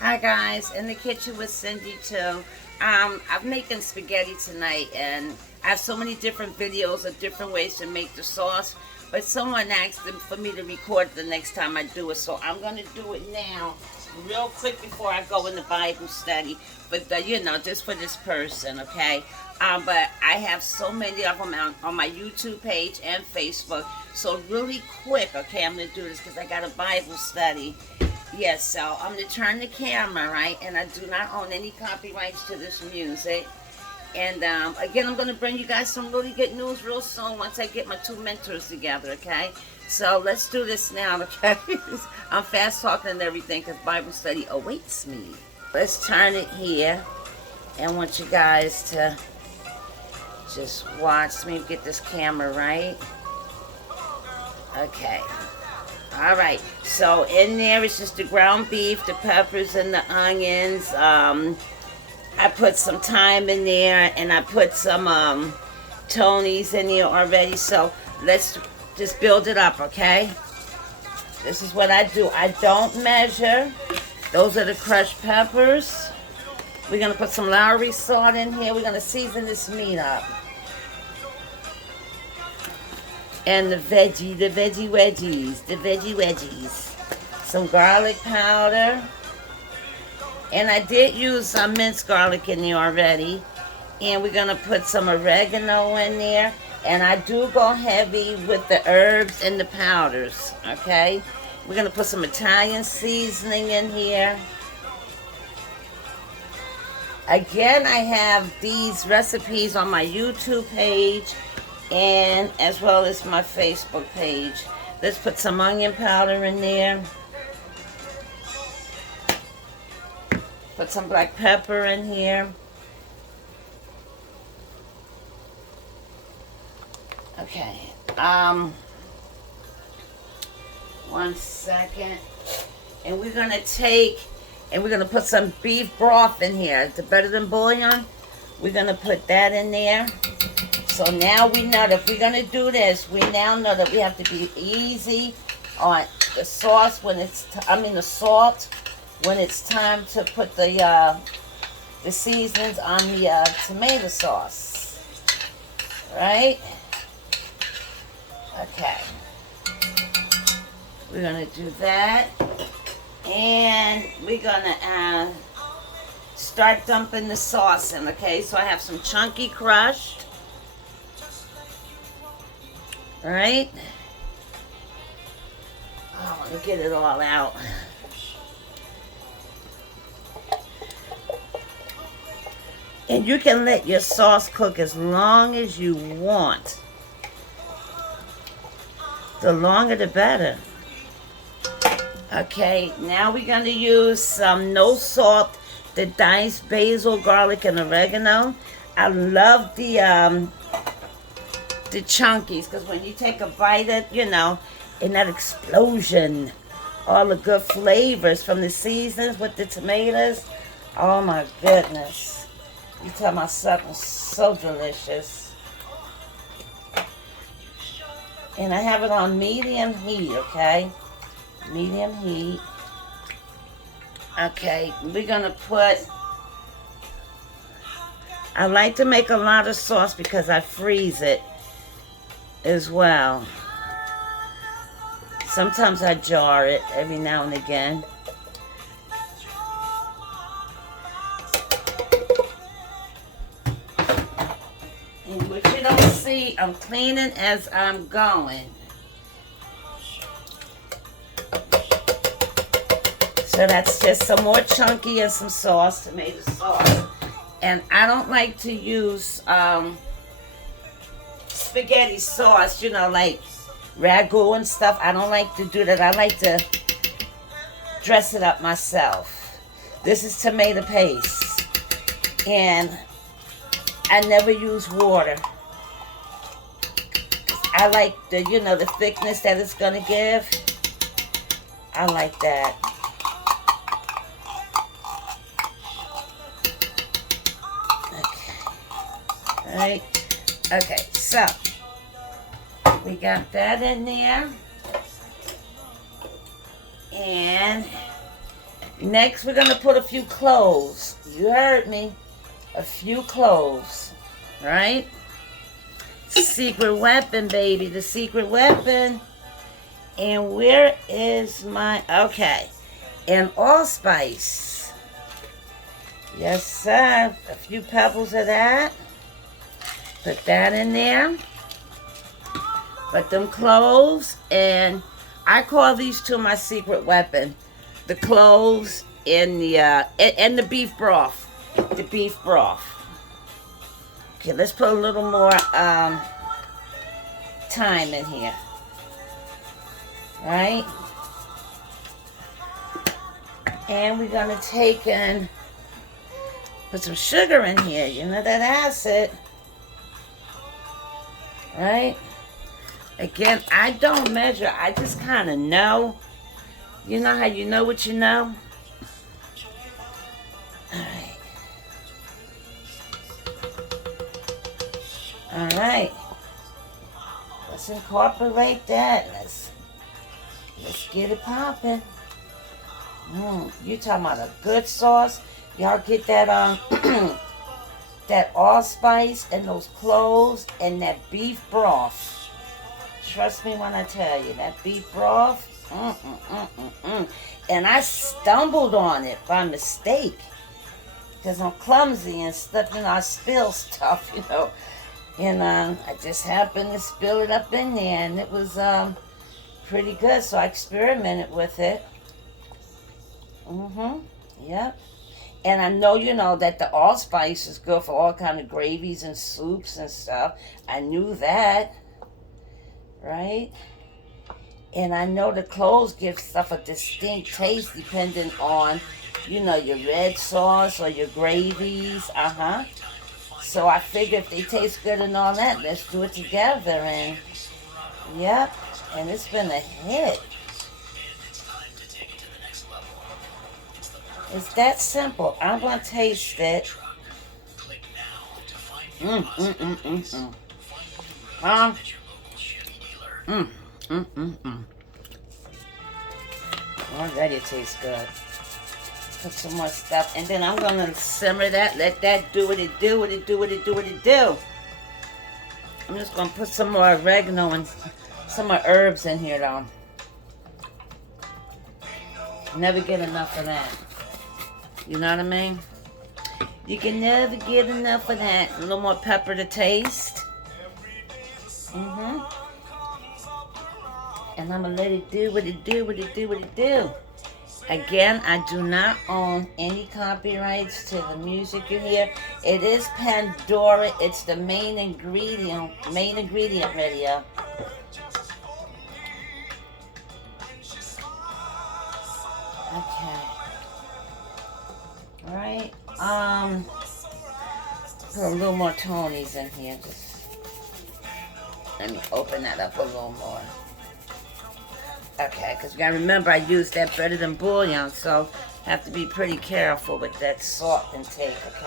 Hi guys, in the kitchen with Cindy too. I'm making spaghetti tonight, and I have so many different videos of different ways to make the sauce. But someone asked them for me to record the next time I do it, so I'm gonna do it now, real quick before I go in the Bible study. But just for this person, okay? But I have so many of them on my YouTube page and Facebook. So really quick, okay? I'm gonna do this because I got a Bible study. Yes, so I'm going to turn the camera, right? And I do not own any copyrights to this music. And again, I'm going to bring you guys some really good news real soon once I get my two mentors together, okay? So let's do this now, okay? I'm fast talking and everything because Bible study awaits me. Let's turn it here. And I want you guys to just watch me get this camera right. Okay. All right, so in there is just the ground beef, the peppers, and the onions. I put some thyme in there, and I put some Tony's in there already. So let's just build it up, okay? This is what I do. I don't measure. Those are the crushed peppers. We're going to put some Lowry salt in here. We're going to season this meat up. And the veggie wedgies. Some garlic powder. And I did use some minced garlic in there already. And we're going to put some oregano in there. And I do go heavy with the herbs and the powders, okay? We're going to put some Italian seasoning in here. Again, I have these recipes on my YouTube page and as well as my Facebook page. Let's put some onion powder in there. Put some black pepper in here. Okay. 1 second. And we're gonna put some beef broth in here. It's better than bouillon. We're gonna put that in there. So now we know that if we're going to do this, we now know that we have to be easy on the sauce when it's, the salt, when it's time to put the seasonings on the tomato sauce. Right? Okay. We're going to do that. And we're going to start dumping the sauce in, okay? So I have some chunky crushed. All right. I want to get it all out. And you can let your sauce cook as long as you want. The longer the better. Okay, now we're going to use some no salt, the diced basil, garlic, and oregano. I love the chunkies, because when you take a bite of, in that explosion, all the good flavors from the seasons with the tomatoes, oh my goodness. You tell my something so delicious. And I have it on medium heat, okay? Medium heat. Okay, we're gonna I like to make a lot of sauce because I freeze it as well. Sometimes I jar it every now and again. And what you don't see, I'm cleaning as I'm going. So that's just some more chunky and some sauce, tomato sauce. And I don't like to use spaghetti sauce, like ragu and stuff. I don't like to do that. I like to dress it up myself. This is tomato paste. And I never use water. I like the thickness that it's going to give. I like that. Okay. All right. Okay, so we got that in there. And Next, we're going to put a few cloves. You heard me. A few cloves. Right? Secret weapon, baby. The secret weapon. And where is my... Okay. And allspice. Yes, sir. A few pebbles of that. Put that in there. Put them cloves. And I call these two my secret weapon. The cloves and the beef broth. The beef broth. Okay, let's put a little more thyme in here. Right? And we're going to take and put some sugar in here. You know that acid. Right? Again, I don't measure. I just kind of know. You know how you know what you know? Alright. Alright. Let's incorporate that. Let's get it popping. You talking about a good sauce? Y'all get that that allspice and those cloves and that beef broth. Trust me when I tell you, that beef broth. And I stumbled on it by mistake because I'm clumsy and stuff, I spill stuff, and I just happened to spill it up in there, and it was pretty good, so I experimented with it. Yep. And I know, that the allspice is good for all kind of gravies and soups and stuff. I knew that, right? And I know the cloves give stuff a distinct taste depending on, your red sauce or your gravies. So I figure if they taste good and all that, let's do it together. And, yep. And it's been a hit. It's that simple. I'm going to taste it. Already it tastes good. Put some more stuff, and then I'm gonna simmer that. Let that do what it do. What it do. What it do. What it do. I'm just gonna put some more oregano and some more herbs in here, though. Never get enough of that. You know what I mean? You can never get enough of that. A little more pepper to taste. And I'm going to let it do what it do, what it do, what it do. Again, I do not own any copyrights to the music you hear. It is Pandora. It's the main ingredient radio. Okay. Alright. Put a little more Tony's in here. Just let me open that up a little more. Okay, because you gotta remember I used that better than bouillon, so have to be pretty careful with that salt intake, okay?